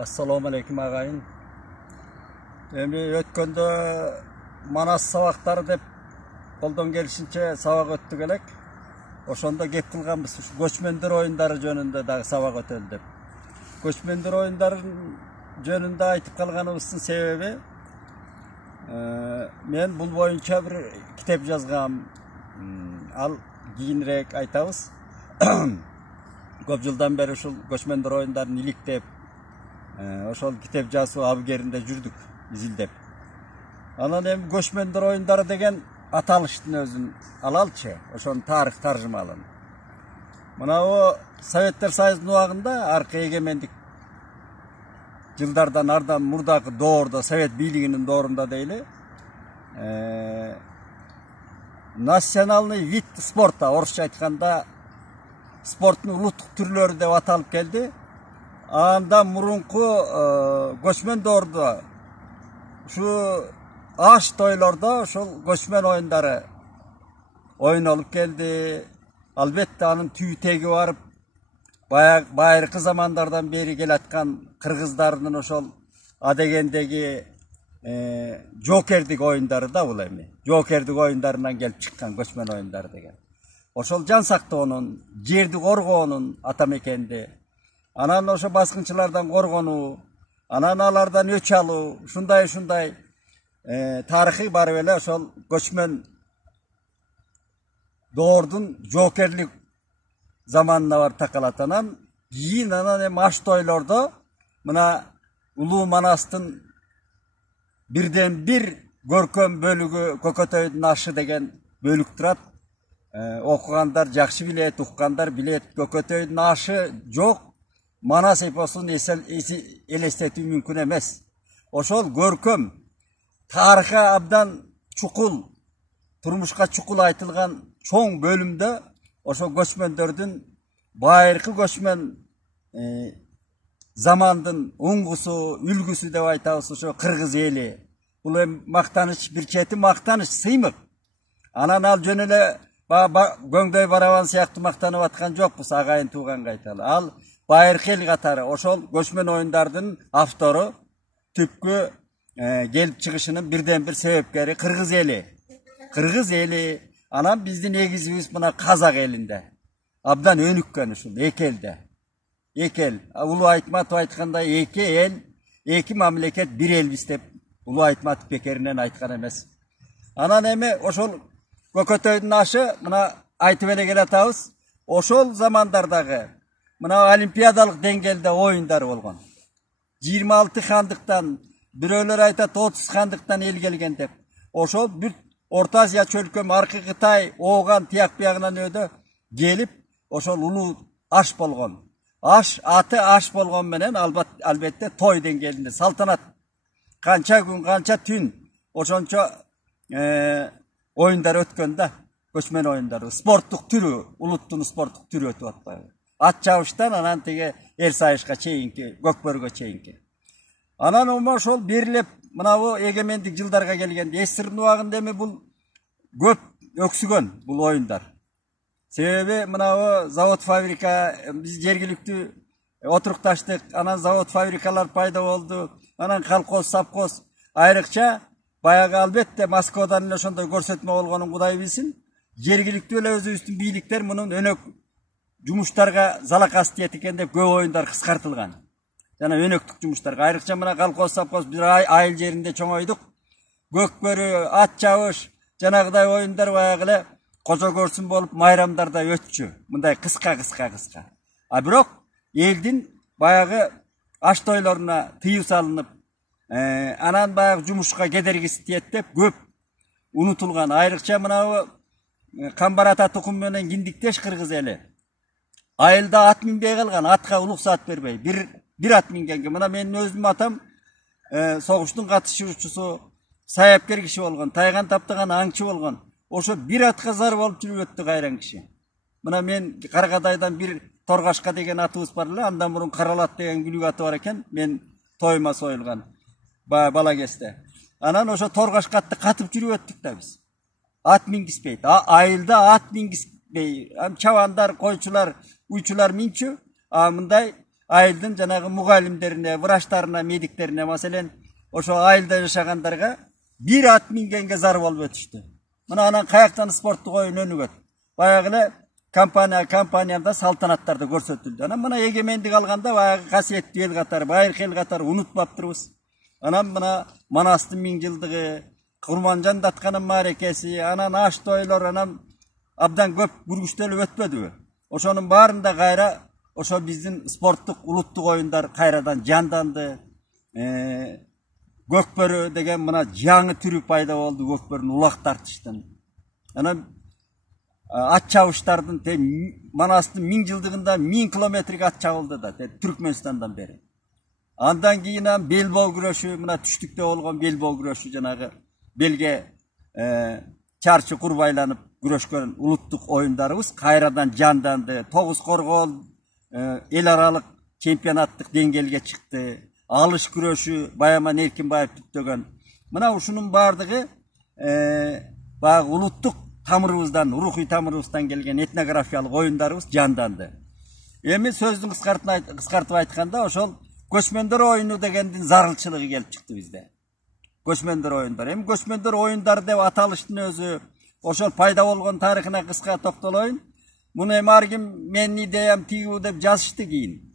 Assalamu alaikum ağayın. Ötkönde Manas sabaqtары деп қолдан келишинче сабак өттүк элек. Ошондо кеп кылганбыз. Көчмөндөр оюндары жөнүндө дагы сабак өтөлү деп. Көчмөндөр оюндары жөнүндө айтып калганыбыздын себеби мен бул боюнча бир китеп жазгам. Ал кийинирээк айтабыз. Көп жылдан бери ушул көчмөндөр оюндарын иликтеп, ошол китеп жазуу абгеринде жүрдүк, изилдеп. Анан эми көчмөндөр оюндары деген аталыштын өзүн алалчы, ошонун тарых таржымалын. Мына Советтер Союзунун убагында аркы эгемендик жылдардан ардан мурдагы доордо, Совет бийлигинин доорунда дейли, национальный вид спорта, орусча айтканда спорттун улуттук түрлөрү деп аталып келди. Анда мурунку көчмөн доордо ушу аш тойлордо ошол көчмөн оюндары ойнолуп келди. Албетте анын түйтеги барып байыркы замандардан бери келаткан кыргыздардын ошол адегендеги жокердик оюндары да бул эми. Жокердик оюндарынан келип чыккан көчмөн оюндары деген. Ошол жан сактоонун, жерди коргоонун ата мекенди. Анан ошо баскынчылардан коргонуу, анан алардан өч алуу, ушундай тарыхый барып эле ошол көчмөн доордун жокерлик заманына барып такалат. Анан кийин эми аш тойлордо мына Улуу Манастын бирден бир көркөм бөлүгү Көкөтөйдүн ашы деген бөлүк турат. Окугандар жакшы билет, уккандар билет. Көкөтөйдүн ашы жок. Манас эпосун элестетүү мүмкүн эмес. Ошол көркөм, тарыхы абдан чукул, турмушка чукул айтылган чоң бөлүмдө ошол көчмөндөрдүн байыркы көчмөн замандын уңгусу, үлгүсү деп айтабыз ошо кыргыз эли. Бул эми мактаныч, бир чети мактаныч, сыймык. Анан ал жөн эле көңдөй барабан сыяктуу мактанып аткан жокпуз, агайын тууганга айталы. Ал байыркы эл катары ошол көчмөн оюндардын автору, түпкү келип чыгышынын бирден бир себепкери кыргыз эли. Кыргыз эли, анан биздин эгизибиз мына казак элинде. Абдан өнүккөн ушул эки элде. Эки эл. Улуу Айтматов айткандай эки эл, эки мамлекет бир элбиз деп Улуу Айтматов бекеринен айткан эмес. Анан эми ошол Көкөтөйдүн ашы мына айтып эле келатабыз. Ошол замандардагы мына олимпиадалык деңгээлде оюндар болгон. 26 хандыктан, бирөөлөр айтат 30 хандыктан эл келген деп. Ошол бүт Орто Азия чөлкөм, аркы Кытай, Ооган тияк биягынан өдө келип, ошол улуу аш болгон. Аты аш болгон менен албетте той деңгээлинде салтанат. Канча күн, канча түн ошончо оюндар өткөн да, көчмөн оюндары. Спорттук түрү, улуттун спорттук түрү өтүп атпайбы. Ат чабыштан анан тиги эр сайышка чейинки, көкбөргө чейинки. Анан ошол берилеп, мына бу эгемендик жылдарга келгенде СССРдин убагында эми бул көп өксүгөн бул оюндар. Себеби мына завод фабрика, биз жергиликтүү отурукташтык, анан завод фабрикалар пайда болду, анан колхоз, совхоз, айрыкча баягы албетте Москвадан эле ошондой көрсөтмө болгонун Кудай билсин. Жергиликтүү эле өзүбүздүн бийликтер мунун өнөк жумуштарга залакасы тиет экен деп көп оюндар кыскартылган. Жана өнөктүк жумуштарга айрыкча мына колхоз, совхоз бир айыл жеринде чоңойдук. Көкбөрү, ат чабыш, жанагыдай оюндар баягы эле кожо көрсүн болуп майрамдарда өтчү. Мындай кыска. А бирок элдин баягы аш тойлоруна тыюу салынып, анан баягы жумушка кедергиси тиет деп көп унутулган. Айрыкча мына Камбар ата тукум менен киндиктеш кыргыз эли. Айылда ат минбей калган, атка улуксаат бербей. Бир ат мингенге. Мына менин өзүмдүн атам согуштун катышуучусу, саяпкер киши болгон, тайган таптаган аңчы болгон. Ошо бир атка зар болуп жүрүп өттү кайран киши. Мына мен Каргадайдан бир Торгашка деген атыбыз бар эле, андан мурун Каралат деген күлүк аты бар экен. Мен тойма союлган бала кезде. Анан ошо Торгашка атты катып жүрүп өттүк да биз. Ат мингиспейт. Айылда ат мингиспей. Чабандар, койчулар, уйчулар минчү. Мындай айылдын жанагы мугалимдерине, врачтарына, медиктерине, маселен ошо айылда жашагандарга бир ат мингенге зар болуп өтүштү. Мына анан каяктан спорттук оюн өнүгөт. Баягы эле компанияда салтанаттарды көрсөтүлдү. Анан мына эгемендик алганда баягы касиеттүү эл катары, байыркы эл катары унутпаптырбыз. Анан мына Манастын 1000 жылдыгы, Курманжан Датканын маарекеси, анан аш тойлор, анан абдан көп бүргүчтөлүп өтпөдүбү? Ошонун баарында кайра ошо биздин спорттук улуттук оюндар кайрадан жанданды. Көкбөрү деген мына жаңы түрү пайда болду, көкбөрүнүн улак тартыштын. Анан ат чабыштардын Манастын 1000 жылдыгында 1000 километрге ат чабылды да, Түркмөнстандан бери. Андан кийин белбоо күрөшү, мына түштүктө болгон белбоо күрөшү, жанагы белге чарчы курбайланып күрөшкөн улуттук оюндарыбыз кайрадан жанданды. Тогуз коргоол эл аралык чемпионаттык деңгээлге чыкты. Алыш күрөшү Баяман Эркинбаев түптөгөн. Мына ушунун бардыгы баягы улуттук тамырыбыздан, рухий тамырыбыздан келген этнографиялык оюндарыбыз жанданды. Эми сөздүн кыскартып айтканда ошол көчмөндөр оюну дегендин зарылчылыгы келип чыкты бизде. Көчмөндөр оюндар. Эми көчмөндөр оюндар деп аталыштын өзү ошол пайда болгон тарыхына кыска токтолоюн. Муну эми ар ким менин идеям тигүү деп жазышты кийин.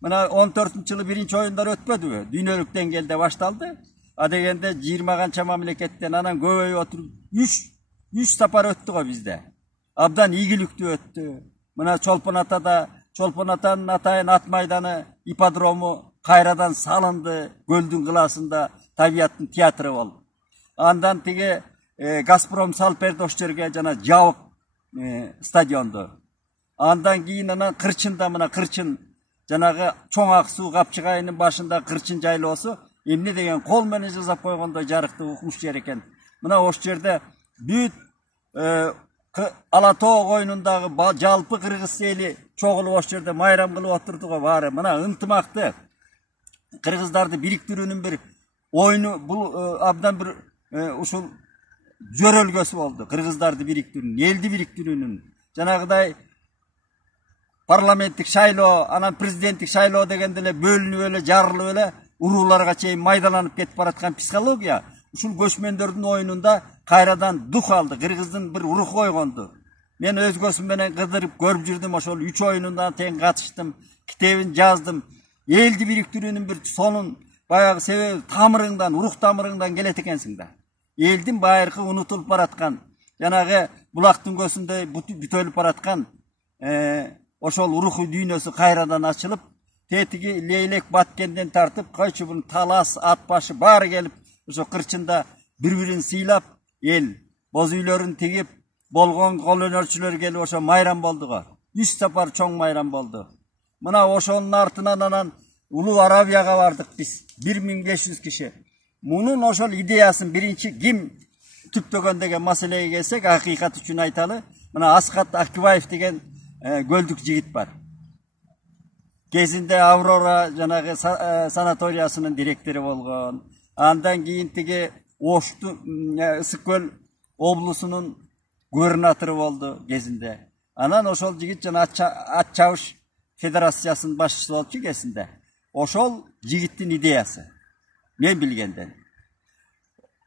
Мына 14-жылы биринчи оюндар өтпөдүбү? Дүйнөлүк деңгээлде башталды. А дегенде 20 канча мамлекеттен анан көбөйүп отуруп 3 сапар өттү го бизде. Абдан ийгиликтүү өттү. Мына Чолпон атанын атайын ат майданы, ипподрому кайрадан салынды, көлдүн кылаасында табияттын театры болду. Андан тиги Газпром салып берди ошол жерге жана жабык стадионду. Андан кийин анан Кырчында, мына Кырчын жанагы Чоң Ак Суу Капчыгайынын башында Кырчын жайлоосу эмне деген кол менен жасап койгондой жарыктуу укмуш жер экен. Мына ошол жерде бүт Ала Тоо коюнундагы жалпы кыргыз эли чогулуп ошол жерде майрам кылып отурду го баары. Мына ынтымакты кыргыздарды бириктирүүнүн бир оюну, бул абдан бир ушул жөрөлгөсү болду. Кыргыздарды бириктирүүнүн, элди бириктирүүнүн, жанагыдай парламенттик шайлоо, анан президенттик шайлоо дегенде эле бөлүнүп эле, жарылып эле, урууларга чейин майдаланып кетип бараткан психология ушул көчмөндөрдүн оюнунда кайрадан дух алды. Кыргыздын бир руху ойгонду. Мен өз көзүм менен кыдырып көрүп жүрдүм, ошол 3 оюнунда тең катыштым, китебин жаздым. Элди бириктирүүнүн бир сонун баягы себеби тамырыңдан, рух тамырыңдан келет экенсиң да. Элдин байыркы унутулуп бараткан, жанагы булактын көзүндөй бүтөлүп бараткан ошол руху дүйнөсү кайрадан ачылып, тетиги Лейлек Баткенден тартып, койчу бул Талас, Ат башы баары келип, ошо Кырчында бири-бирин сыйлап, эл боз үйлөрүн тигип, болгон кол өнөрчүлөр келип ошо майрам болду го. 3 сапар чоң майрам болду. Мына ошонун артынан анан Улуу Арабияга бардык биз, 1500 киши. Мунун ошол идеясын биринчи ким түптөгөн деген маселеге келсек, акыйкат үчүн айталы, мына Аскат Акбаев деген көлдүк жигит бар. Кезинде Аврора жанагы санаториясынын директору болгон. Андан кийин тиги Ошту Ысык көл облусунун губернатору болду кезинде. Анан ошол жигит жана ат чабыш федерациясынын башчысы болчу кезинде. Ошол жигиттин идеясы. Мен билгенден.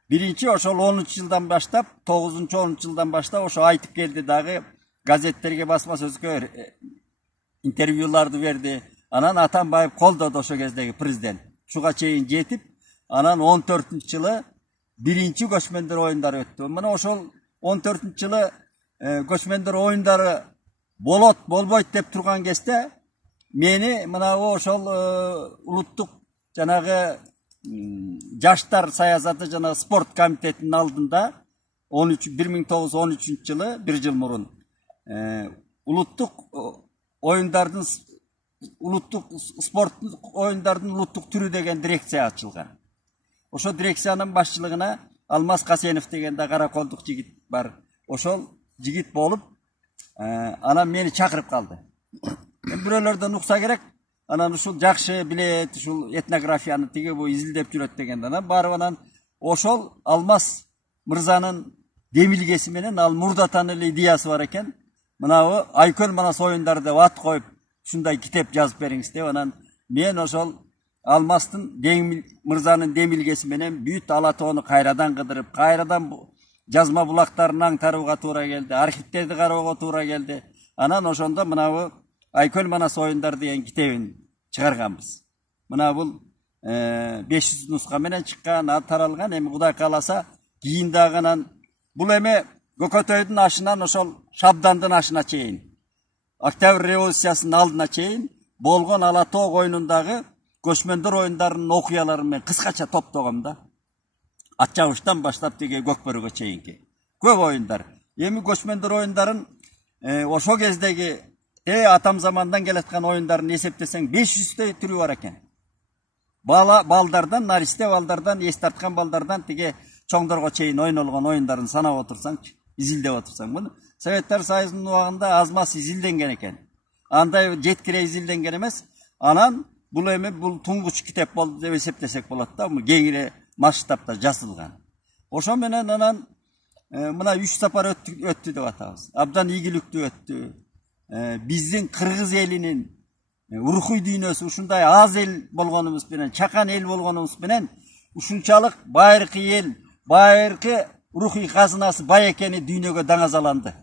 Биринчи ошол 10-жылдан баштап, 9-10-жылдан баштап ошо айтып келди дагы, газеттерге, басма сөзгө интервьюларды берди. Анан Атамбаев колдоду ошо кездеги президент. Шуга чейин жетип, анан 14-жылы биринчи көчмөндөр оюндары өттү. Мына ошол 14-жылы көчмөндөр оюндары болот, болбойт деп турган кезде мени мына ошол улуттук жанагы жаштар саясаты жана спорт комитетинин алдында 1913-жылы, 1 жыл мурун улуттук оюндардын спорттук оюндардын улуттук түрү деген дирекция ачылган. Ошо дирекциянын башчылыгына Алмаз Касенов деген да кара колдук жигит бар. Ошол жигит болуп, анан мени чакырып калды. Бирөөлөрдөн укса керек, анан ушул жакшы билет, ушул этнографияны тиги бу изилдеп жүрөт дегенде, анан барып анан ошол Алмаз мырзанын демилгеси менен ал мурдатан эле идеясы бар экен. Мынабы Айкөл Манас оюндары деп ат коюп, ушундай китеп жазып бериңиз деп, анан мен ошол Алмастын Мырзанын демилгеси менен бүт ала тоону кайрадан кыдырып, кайрадан жазма булактарын аңтарууга туура келди, архивтерди кароого туура келди. Анан ошондо мынабу Айкөл Манас оюндар деген китебин чыгарганбыз. Мына бул 500 нуска менен чыккан, таралган. Эми Кудай кааласа кийин дагы анан бул эми Көкөтөйдүн ашынан ошол Шабдандын ашына чейин, Октябрь революциясынын алдына чейин болгон Ала Тоо коюнундагы көчмөндөр оюндарынын окуяларын мен кыскача топтогом да. Ат чабыштан баштап тиги Көкбөрүгө чейинки көп оюндар. Эми көчмөндөр оюндарын ошо кездеги атам замандан келаткан оюндарын эсептесең 500 түрү бар экен. Балдардан, наристе балдардан, эс тарткан балдардан тиги чоңдорго чейин ойнолгон оюндарын санап отурсаңчы, изилдеп отурсаң, муну Советтер Союзунун убагында аз-маз изилденген экен. Андай жеткире изилденген эмес. Анан бул эми бул туңгуч китеп болду деп эсептесек болот да, кеңири масштабта жазылган. Ошо менен анан мына 3 сапар өттү деп атабыз. Абдан ийгиликтүү өттү. Биздин кыргыз элинин урухуй дүйнөсү ушундай аз эл болгонубуз менен, чакан эл болгонубуз менен ушунчалык байыркы эл, байыркы урухуй казынасы бай экени дүйнөгө даңазаланды.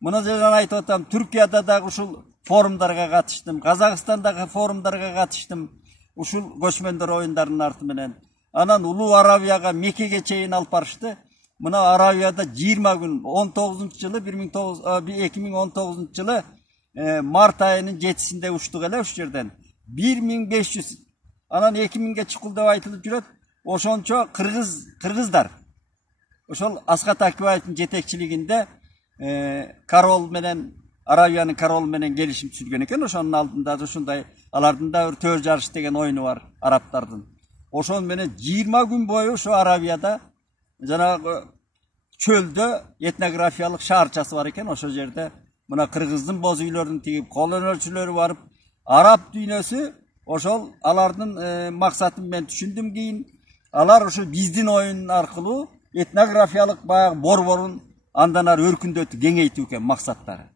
Мына жерден айтып атам, Түркияда дагы ушул форумдарга катыштым, Казакстандагы форумдарга катыштым, ушул көчмөндөр оюндарынын арты менен. Анан Улуу Арабияга, Меккеге чейин алып барышты. Мына Арабияда 20 күн 19-жылы 2019-жылы март айынын 7-синде учтук эле ушу жерден. 1500 анан 2000ге чыкыл деп айтылып жүрөт. Ошончо кыргыздар ошол Асхат Акбаевдин жетекчилигинде Карол менен Арабиянын Карол менен келишим түзүлгөн экен. Ошонун алдында ушундай алардын да бир төр жарыш деген оюну бар арабтардын. Ошон менен 20 күн бою ошо Арабияда жанагы чөлдө этнографиялык шаарчасы бар экен. Ошол жерде мына кыргыздын боз үйлөрүн тигип, кол өнөрчүлөрү барып, араб дүйнөсү ошол алардын максатын мен түшүндүм. Кийин алар ошо биздин оюн аркылуу этнографиялык баягы борборун андан ары өркүндөтүү, кеңейтүү экен максаттары.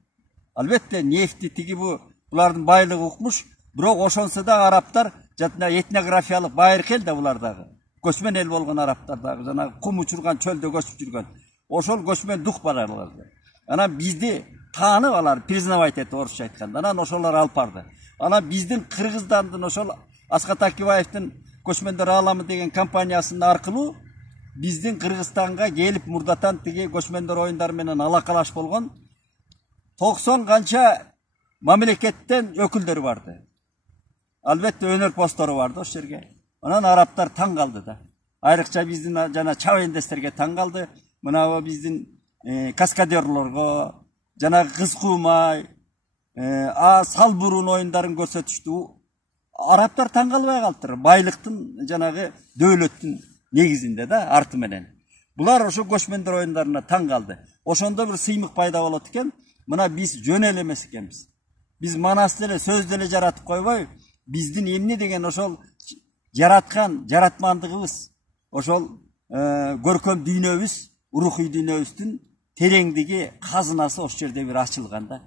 Албетте нефти тиги булардын байлыгы укмуш, бирок ошонсо да арабтар жана этнографиялык байыркы эл да булар дагы. Көчмөн эл болгон арабтар дагы жана кум учурган чөлдө көчүп жүргөн. Ошол көчмөн дух бар аларда. Анан бизди таанып алар, признавать этип орусча айтканда. Анан ошолор алып барды. Анан биздин Кыргыздандын ошол Асхат Акбаевдин Көчмөндөр ааламы деген компаниясынын аркылуу биздин Кыргызстанга келип мурдатан тиги көчмөндөр оюндары менен алакалаш болгон 90 канча мамлекеттен өкүлдөр барды. Албетте өнөр постору барды ошол жерге. Анан арабтар таң калды да. Айрыкча биздин жана чабендестерге таң калды. Мына биздин каскадерлорго, жана кыз куумай, сал бурун оюндарын көрсөтүштү. Арабтар таң калбай калыптыр. Байлыктын жанагы дөөлөттүн негизинде да арты менен. Булар ошо көчмөндөр оюндарына таң калды. Ошондо бир сыймык пайда болот экен. Мына биз жөн эле эмес экенбиз. Биз манасты эле сөздү эле жаратып койбой, биздин эмне деген ошол жараткан жаратмандыгыбыз, ошол көркөм дүйнөбүз, урухуй дүйнөбүздүн тереңдиги, казынасы ошол жерде бир ачылган да.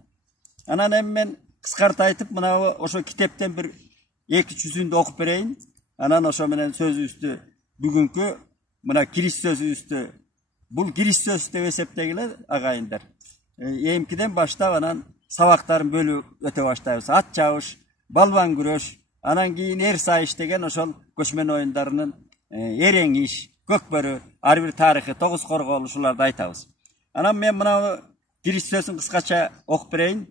Анан эми мен кыскарта айтып, мына ошо китептен бир 2 жүзүндү окуп берейин. Анан ошо менен сөзүбүздү бүгүнкү мына кириш сөзүбүздү, бул кириш сөз деп эсептегиле агайындар. Эмкиден баштап анан сабактарын бөлүп өтө баштайбыз. Ат чабыш, балбан күрөш, анан кийин эр сайыш деген ошол көчмөн оюндарынын эрең иш, көкбөрү, ар бир тарыхы, тогуз коргоол ушуларды айтабыз. Анан мен мына кириш сөзүн кыскача окуп берейин.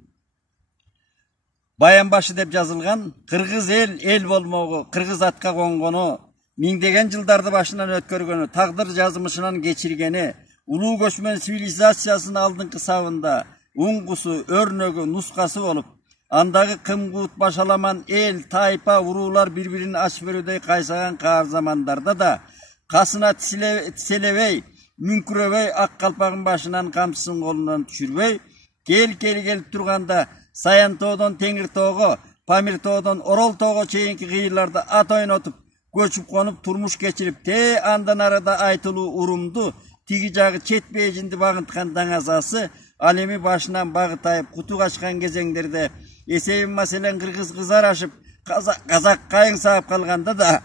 Баянбашы деп жазылган, кыргыз эл болмогу, кыргыз атка конгону, миңдеген жылдарды башынан өткөргөнү, тагдыр жазмышынан кечиргени, улуу көчмөн цивилизациясынын алдыңкы сабында уңгусу, өрнөгү, нускасы болуп, андагы кымкуут башаламан эл, тайпа, уруулар бири-бирин ач бөрөдөй кайсаган каар замандарда да касына тиселебей, мүңкүрөбөй ак калпагын башынан камчысын колунан түшүрбөй, келип турганда Саянтоодон Теңиртоого, Памиртоодон Орол тоого чейинки кыйырларда ат ойнотуп, көчүп конуп турмуш кечирип, андан арада айтылуу урумду, тиги жагы чет бейжинди багынткан даңазасы, ал эми башынан багы тайып, куту качкан кезеңдерде эсебин маселен кыргыз кызар ашып, казак кайың саап калганда да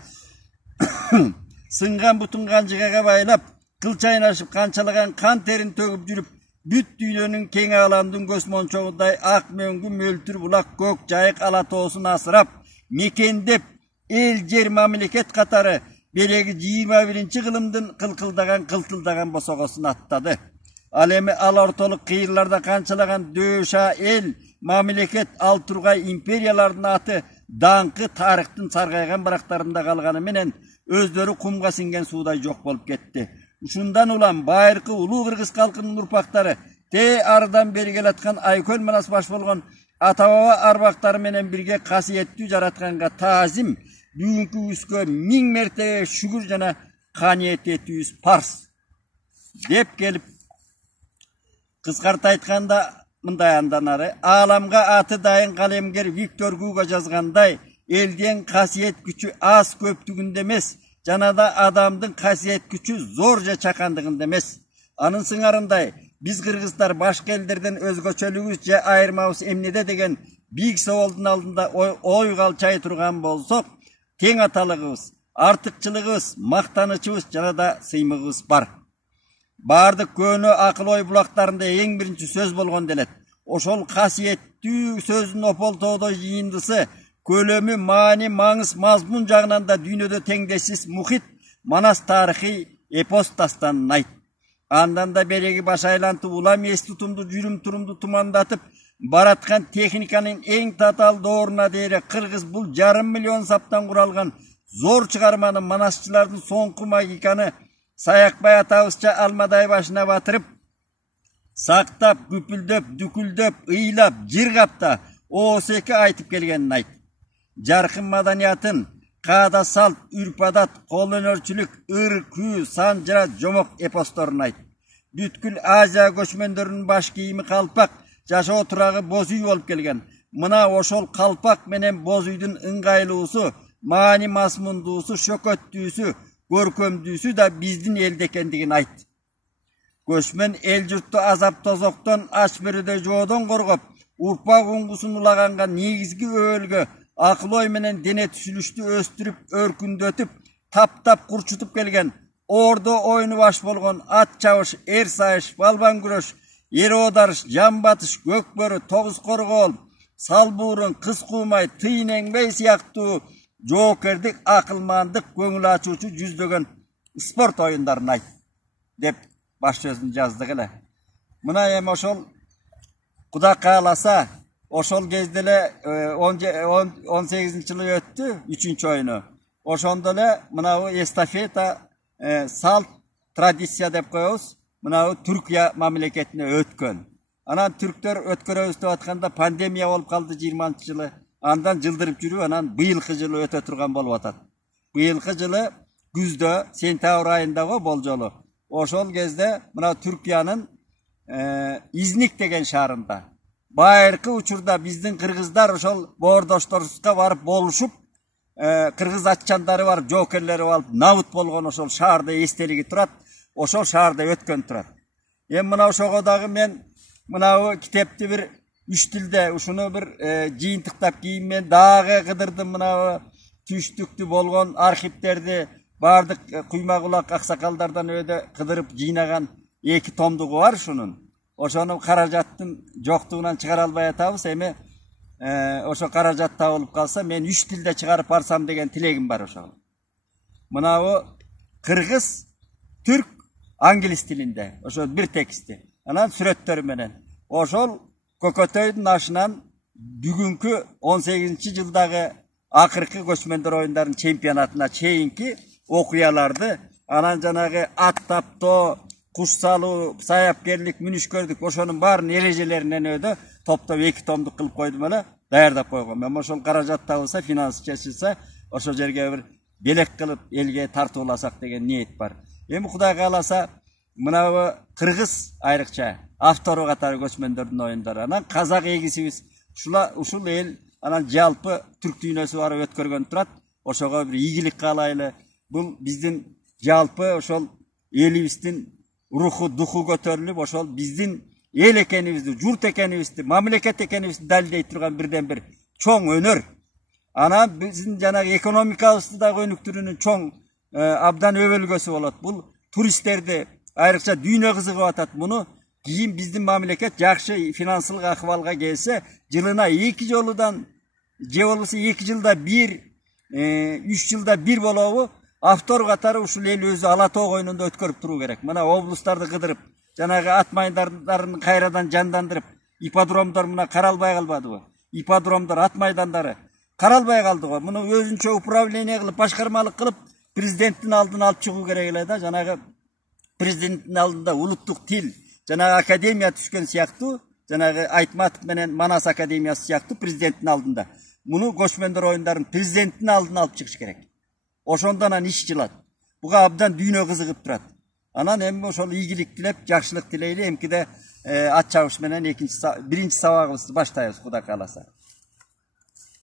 сынган бутун канжыгага байлап, кыл чайнашып канчалаган кан терин төгүп жүрүп, бүт дүйнөнүн кең аламдын көз мончогудай ак мөңгү мөлтүр булак көк жайык ала тоосун асырап, мекендеп, эл жер мамлекет катары береги 21 кылымдын кылтылдаган босогосун аттады. Ал эми ал ортолук кыйырларда канчалаган дөша эл, мамлекет, ал тургай империялардын аты даңкы тарыхтын саргайган барактарында калганы менен өздөрү кумга сиңген суудай жок болуп кетти. Ушундан улам байыркы улуу кыргыз калкынын урпактары те арыдан бери келаткан айкөл манас баш болгон ата баба арбактары менен бирге касиеттүү жаратканга таазим, бүгүнкүбүзгө 1000 мертебе шүгүр жана каниет этүүбүз парз деп келип, кыскарта айтканда мындай андан ары ааламга аты дайын калемгер Виктор Гюго жазгандай, элдин касиет күчү аз көптүгүндө эмес, жана да адамдын касиет күчү зор же чакандыгында эмес. Анын сыңарындай, биз кыргыздар башка элдерден өзгөчөлүгүбүз же айырмабыз эмнеде деген бийик соолдун алдында ой калчай турган болсок, тең аталыгыбыз, артыкчылыгыбыз, мактанычыбыз жана да сыймыгыбыз бар. Бардык көөнө акыл ой булактарында эң биринчи сөз болгон делет. Ошол касиеттүү сөздүн ополтоодо жыйындысы, көлөмү, маани, маңыз, мазмун жагынан да дүйнөдө теңдешсиз мухит, манас тарыхый эпос дастанын айт. Андан да береги баш айлантып, улам эс тутумду, жүрүм турумду тумандатып бараткан техниканын эң татаал дооруна дейре кыргыз бул 500 миллион саптан куралган зор чыгарманы манасчылардын соңку магиканы Саякбай атабызча алмадай башына батырып, сактап, күпүлдөп, дүкүлдөп, ыйлап, жыргапта оосеке айтып келгенин айт. Жаркын маданиятын, каада салт, үрп-адат, кол өнөрчүлүк, ыр, күү, сан, жыра, жомок эпосторун айт. Бүткүл Азия көчмөндөрүнүн баш кийими калпак, жашоо турагы боз үй болуп келген. Мына ошол калпак менен боз үйдүн ыңгайлуусу, маани масмундуусу, шөкөттүүсү, көркөмдүүсү да биздин элде экендигин айт. Көчмөн эл журтту азап тозоктон, ач бөрөдө жоодон коргоп, урпак уңгусун улаганга негизги өөлгө акыл ой менен дене түзүлүштү өстүрүп, өркүндөтүп, таптап курчутуп келген, ордо оюну баш болгон ат чабыш, эр сайыш, балбан күрөш, эр оодарыш, жамбатыш, көкбөрү, тогуз коргоол, салбуурун, кыз куумай, тыйын эңбей сыяктуу жоокердик, акылмандык, көңүл ачуучу жүздөгөн спорт оюндарын айт деп баш сөзүн жаздык эле. Мына эми ошол Кудай кааласа, ошол кезде эле 18-жылы өттү 3-чү оюну. Ошондо эле мынабу эстафета, салт, традиция деп коебуз, мынабу Түркия мамлекетине өткөн. Анан түрктөр өткөрөбүз деп атканда пандемия болуп калды 20-жылы. Андан жылдырып жүрүп, анан быйылкы жылы өтө турган болуп атат. Быйылкы жылы күздө, сентябрь айында го болжолу. Ошол кезде мына Түркиянын Изник деген шаарында байыркы учурда биздин кыргыздар ошол боордошторубузга барып болушуп, кыргыз атчандары бар, жоокерлери алып набыт болгон ошол шаарда эстелиги турат. Ошол шаарда өткөн турат. Эми мына ошого дагы мен мынабу китепти бир 3 тилде ушуну бир жыйынтыктап кийин мен дагы кыдырдым, мынабу түштүктү болгон архивтерди бардык куйма кулак аксакалдардан өйдө кыдырып жыйнаган 2 томдугу бар ушунун. Ошону каражаттын жоктугунан чыгара албай атабыз. Эми ошо каражат табылып калса, мен 3 тилде чыгарып барсам деген тилегим бар ошол. Мынабу кыргыз, түрк, англис тилинде. Ошо бир тексти. Анан сүрөттөрү менен. Ошол Көкөтөйдүн ашынан бүгүнкү 18-жылдагы акыркы көчмөндөр оюндарынын чемпионатына чейинки окуяларды, анан жанагы ат таптоо, куш салуу, саяпкерлик, мүнүшкөрдүк, ошонун баарын эрежелеринен өйдө топтоп 2 томдук кылып койдум эле, даярдап койгом. Мен ошол каражат табылса, финансы чечилсе, ошол жерге бир белек кылып элге тартууласак деген ниет бар. Эми Кудай кааласа, мынабу кыргыз айрыкча автору катары көчмөндөрдүн оюндары, анан казак эгисибиз ушул эл анан жалпы түрк дүйнөсү барып өткөргөн турат. Ошого бир ийгилик каалайлы. Бул биздин жалпы ошол элибиздин руху, духу көтөрүлүп, ошол биздин эл экенибизди, журт экенибизди, мамлекет экенибизди далилдей турган бирден бир чоң өнөр. Ana bizim janagı ekonomikabызды da өнүктүрүүнүн чоң абдан өбөлгөсү болот. Бул туристтерди айрыкча дүйнө кызыгып атат. Муну кийин биздин мамлекет жакшы финансылык акыбалга келсе, жылына 2 жолудан же болбосо 2 жылда 1, 3 жылда 1 болобу автор катары ушул эл өзү Ала Тоо коюнунда өткөрүп туруу керек. Мына облустарды кыдырып, жанагы ат майдандарын кайрадан жандандырып, ипподромдор мына каралбай калбадыбы? Ипподромдор, ат майдандары каралбай калды го. Муну өзүнчө управление кылып, башкармалык кылып, президенттин алдына алып чыгуу керек эле да. Жанагы президенттин алдында улуттук тил, жанагы академия түшкөн сыяктуу, жанагы Айтматов менен Манас академиясы сыяктуу президенттин алдында. Муну көчмөндөр оюндарын президенттин алдына алып чыгыш керек. Ошондо анан иш жылат. Буга абдан дүйнө кызыгып турат. Анан эми ошол ийгилик тилеп, жакшылык тилейли. Эмкиде ат чабыш менен биринчи сабагыбызды баштайбыз, Кудай кааласа.